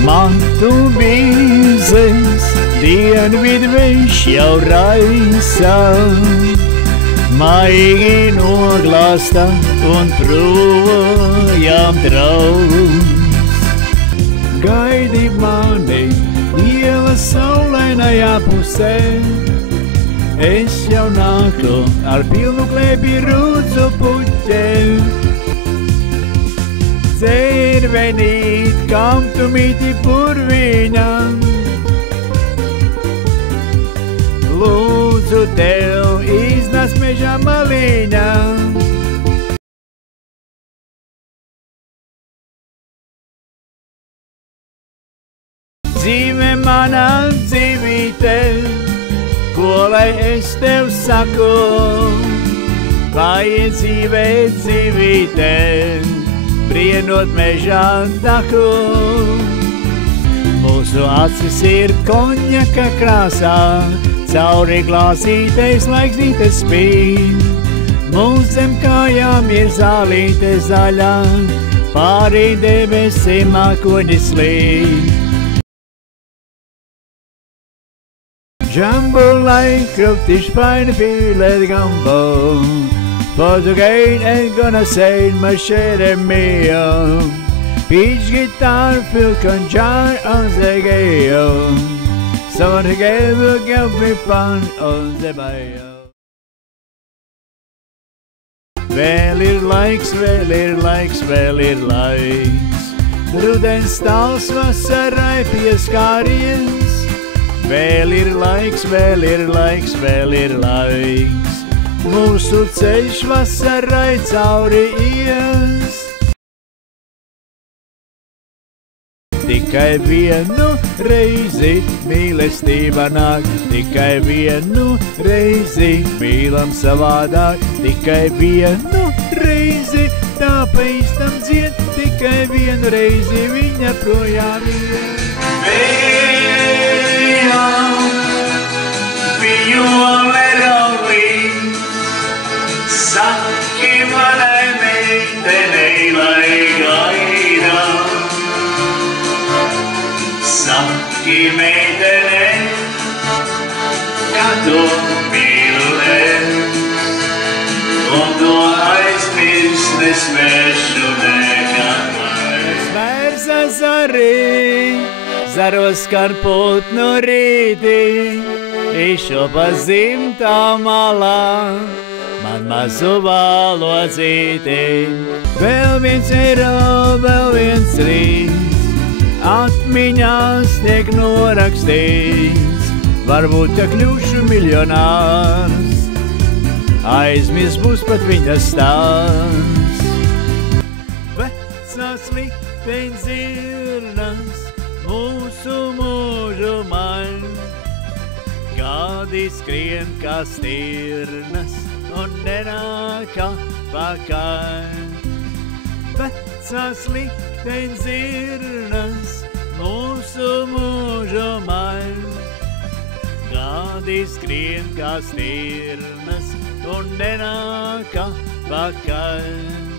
Matu vīzes, dienvidvējš jau raisa, maigi noglāsta un projām trauc. Gaidi mani ielas saulainajā pusē, es jau nāku ar pilnu klēpi rūdzu puķēm. Cervenīt, kam tu mīti purviņam, lūdzu tev iznāc mežā maliņam. Dzīve manā dzīvīte, ko lai es tev saku, vai dzīvē dzīvīte, brienot mežā taku. Mūsu acis ir konjaka krāsā, cauri glāzītes laiksnītes spīd. Mūs zem kājām ir zālīte zaļā, pāri debesīm mākoņi slīd. Jambalaya, crayfish, pine, fillet, gumbo. For the gate ain't gonna say machete mio. Peach guitar, Phil conjar on the gale. Someone together give me fun on the bio. Vēl ir laiks, vēl ir laiks, vēl ir laiks. Rudens tāls vasarai pieskāries. Vēl ir laiks, vēl ir laiks, vēl ir laiks. Mūsu ceļš vasarai cauri ies. Tikai vienu reizi mīlestība nāk, tikai vienu reizi mīlam savādāk, tikai vienu reizi tā pa īstam dzied, tikai vienu reizi viņa projām iet. Viņu only saki manai meitenei, lai gaida. Saki meitenei, ka tu mīlēs, un to aizmirst nespēšu nekad. Svērsas arī, zaros skan putnu rīti, Išu pa zimtā malā, man mazu balodzīti. Vēl viens eiro, vēl viens rīts, atmiņās tiek norakstīts. Varbūt, ka kļūšu miljonārs, aizmirst būs pat viņa stāsts. Vecās likteņas zirnas mūsu mūžu maļ, kādi skrien kā stirnas un nenāk atpakaļ. Vecās likteņas zirnas mūsu mūžu maļ, kādi skrien kā stirnas un nenāk atpakaļ.